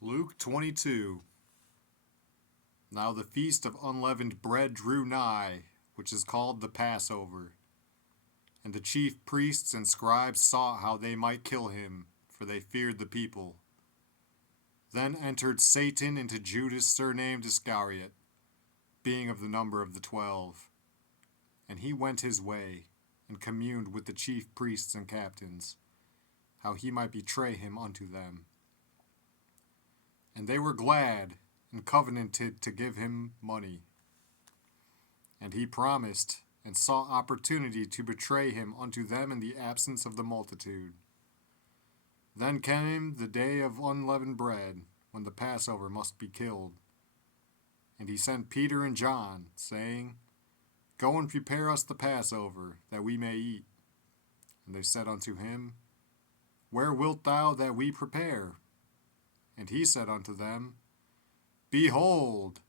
Luke 22. Now the feast of unleavened bread drew nigh, which is called the Passover. And the chief priests and scribes sought how they might kill him, for they feared the people. Then entered Satan into Judas surnamed Iscariot, being of the number of the 12. And he went his way, and communed with the chief priests and captains, how he might betray him unto them. And they were glad, and covenanted to give him money. And he promised, and sought opportunity to betray him unto them in the absence of the multitude. Then came the day of unleavened bread, when the Passover must be killed. And he sent Peter and John, saying, Go and prepare us the Passover, that we may eat. And they said unto him, Where wilt thou that we prepare? And he said unto them, Behold,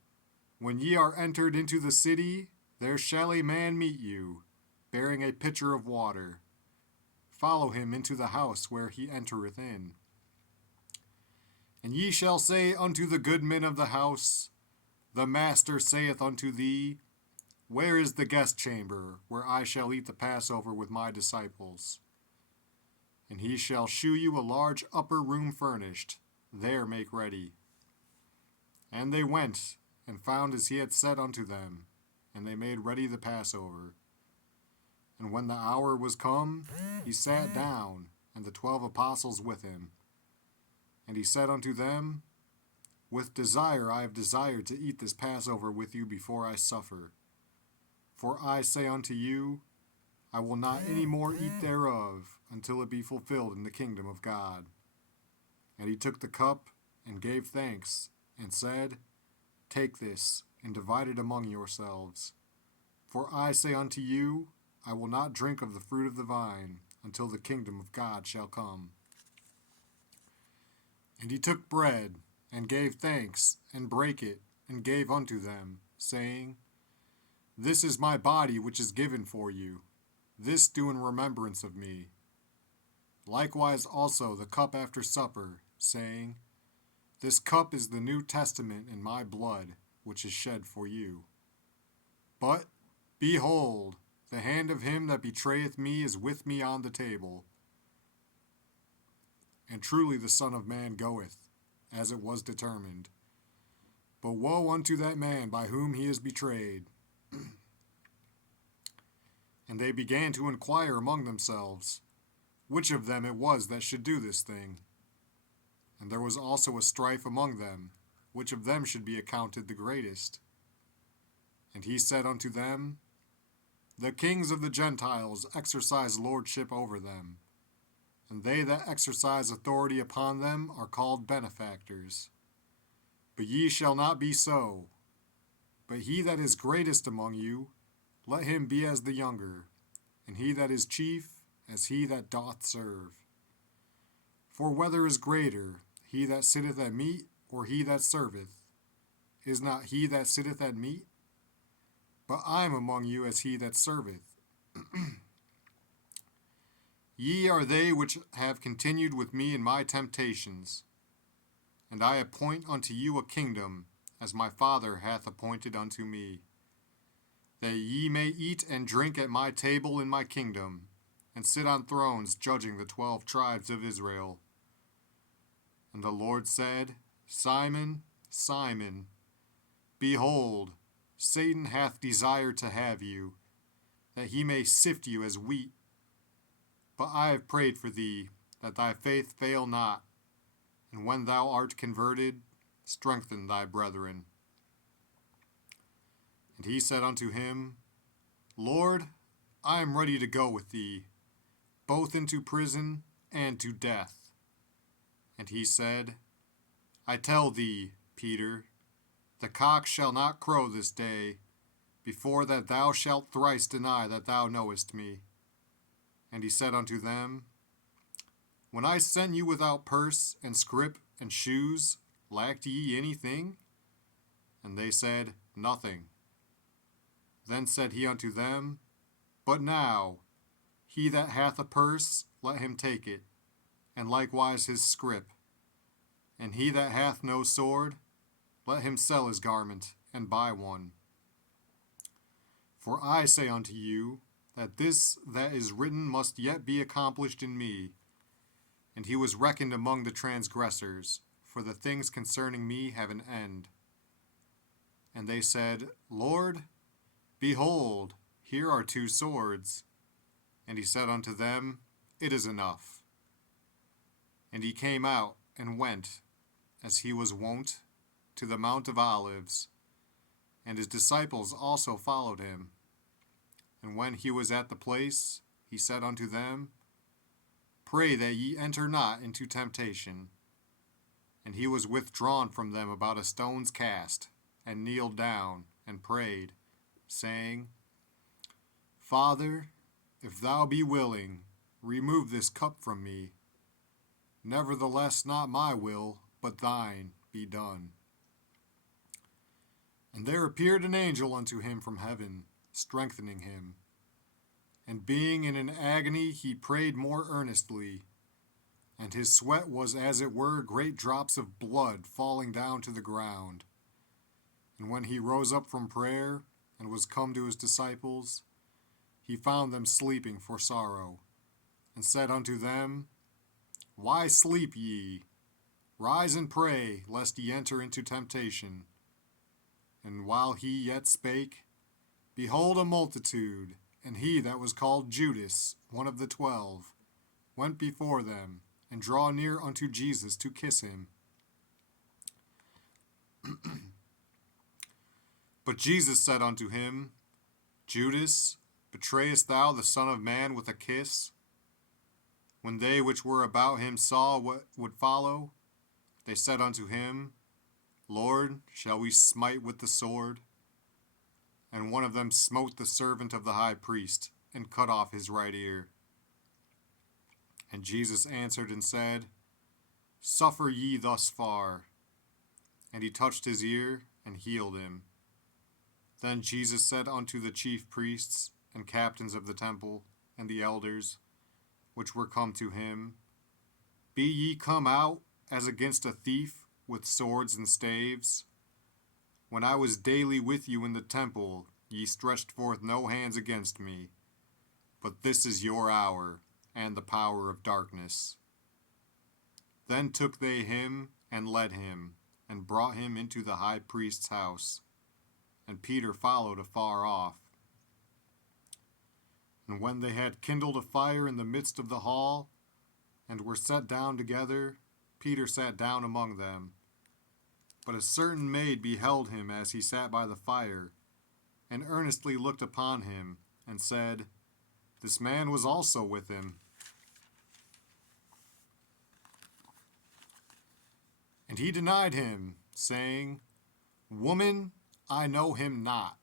when ye are entered into the city, there shall a man meet you, bearing a pitcher of water. Follow him into the house where he entereth in. And ye shall say unto the goodman of the house, The master saith unto thee, Where is the guest chamber, where I shall eat the Passover with my disciples? And he shall shew you a large upper room furnished, there make ready. And they went, and found as he had said unto them, and they made ready the Passover. And when the hour was come, he sat down, and the 12 apostles with him. And he said unto them, With desire I have desired to eat this Passover with you before I suffer. For I say unto you, I will not any more eat thereof, until it be fulfilled in the kingdom of God. And he took the cup, and gave thanks, and said, Take this, and divide it among yourselves. For I say unto you, I will not drink of the fruit of the vine, until the kingdom of God shall come. And he took bread, and gave thanks, and brake it, and gave unto them, saying, This is my body which is given for you. This do in remembrance of me. Likewise also the cup after supper, saying, This cup is the New Testament in my blood, which is shed for you. But, behold, the hand of him that betrayeth me is with me on the table. And truly the Son of Man goeth, as it was determined. But woe unto that man by whom he is betrayed. And they began to inquire among themselves, which of them it was that should do this thing. And there was also a strife among them, which of them should be accounted the greatest. And he said unto them, The kings of the Gentiles exercise lordship over them, and they that exercise authority upon them are called benefactors. But ye shall not be so. But he that is greatest among you, let him be as the younger, and he that is chief as he that doth serve. For whether is greater, he that sitteth at meat, or he that serveth? Is not he that sitteth at meat? But I am among you as he that serveth. Ye are they which have continued with me in my temptations. And I appoint unto you a kingdom, as my Father hath appointed unto me, that ye may eat and drink at my table in my kingdom, and sit on thrones judging the 12 tribes of Israel. And the Lord said, Simon, Simon, behold, Satan hath desired to have you, that he may sift you as wheat. But I have prayed for thee, that thy faith fail not, and when thou art converted, strengthen thy brethren. And he said unto him, Lord, I am ready to go with thee, both into prison and to death. And he said, I tell thee, Peter, the cock shall not crow this day, before that thou shalt thrice deny that thou knowest me. And he said unto them, When I sent you without purse and scrip and shoes, lacked ye anything? And they said, Nothing. Then said he unto them, But now, he that hath a purse, let him take it, and likewise his scrip. And he that hath no sword, let him sell his garment, and buy one. For I say unto you, that this that is written must yet be accomplished in me. And he was reckoned among the transgressors, for the things concerning me have an end. And they said, Lord, behold, here are 2 swords. And he said unto them, It is enough. And he came out and went, as he was wont, to the Mount of Olives, and his disciples also followed him. And when he was at the place, he said unto them, Pray that ye enter not into temptation. And he was withdrawn from them about a stone's cast, and kneeled down, and prayed, saying, Father, if thou be willing, remove this cup from me. Nevertheless, not my will, but thine be done. And there appeared an angel unto him from heaven, strengthening him. And being in an agony, he prayed more earnestly. And his sweat was as it were great drops of blood falling down to the ground. And when he rose up from prayer, and was come to his disciples, he found them sleeping for sorrow, and said unto them, Why sleep ye? Rise and pray, lest ye enter into temptation. And while he yet spake, behold, a multitude, and he that was called Judas, one of the 12, went before them, and draw near unto Jesus to kiss him. But Jesus said unto him, Judas, betrayest thou the Son of Man with a kiss? When they which were about him saw what would follow, they said unto him, Lord, shall we smite with the sword? And one of them smote the servant of the high priest, and cut off his right ear. And Jesus answered and said, Suffer ye thus far. And he touched his ear, and healed him. Then Jesus said unto the chief priests, and captains of the temple, and the elders, which were come to him, Be ye come out, as against a thief, with swords and staves? When I was daily with you in the temple, ye stretched forth no hands against me. But this is your hour, and the power of darkness. Then took they him, and led him, and brought him into the high priest's house. And Peter followed afar off. And when they had kindled a fire in the midst of the hall, and were set down together, Peter sat down among them. But a certain maid beheld him as he sat by the fire, and earnestly looked upon him, and said, This man was also with him. And he denied him, saying, Woman, I know him not.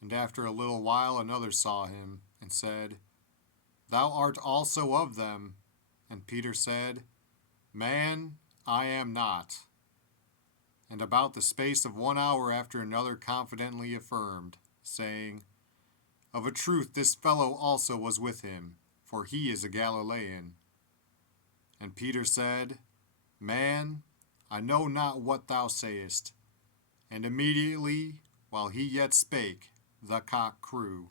And after a little while another saw him, and said, Thou art also of them. And Peter said, Man, I am not. And about the space of 1 hour after another confidently affirmed, saying, Of a truth this fellow also was with him, for he is a Galilean. And Peter said, Man, I know not what thou sayest. And immediately, while he yet spake, the cock crew.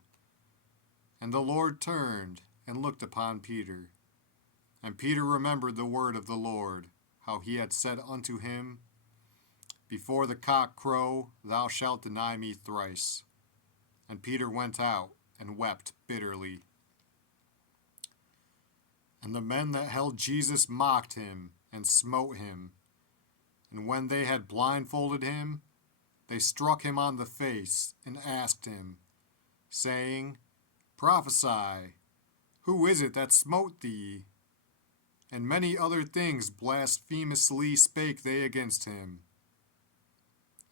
And the Lord turned, and looked upon Peter. And Peter remembered the word of the Lord, how he had said unto him, Before the cock crow, thou shalt deny me thrice. And Peter went out, and wept bitterly. And the men that held Jesus mocked him, and smote him. And when they had blindfolded him, they struck him on the face, and asked him, saying, Prophesy, who is it that smote thee? And many other things blasphemously spake they against him.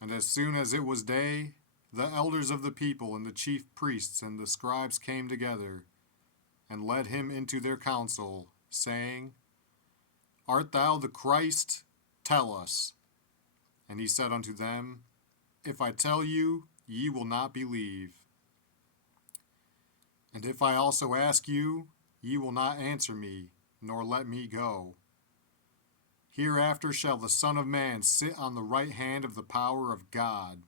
And as soon as it was day, the elders of the people and the chief priests and the scribes came together, and led him into their council, saying, Art thou the Christ? Tell us. And he said unto them, If I tell you, ye will not believe. And if I also ask you, ye will not answer me, nor let me go. Hereafter shall the Son of Man sit on the right hand of the power of God.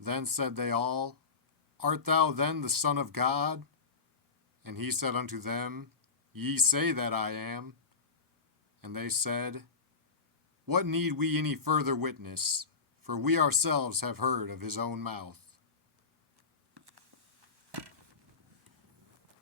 Then said they all, Art thou then the Son of God? And he said unto them, Ye say that I am. And they said, What need we any further witness? For we ourselves have heard of his own mouth.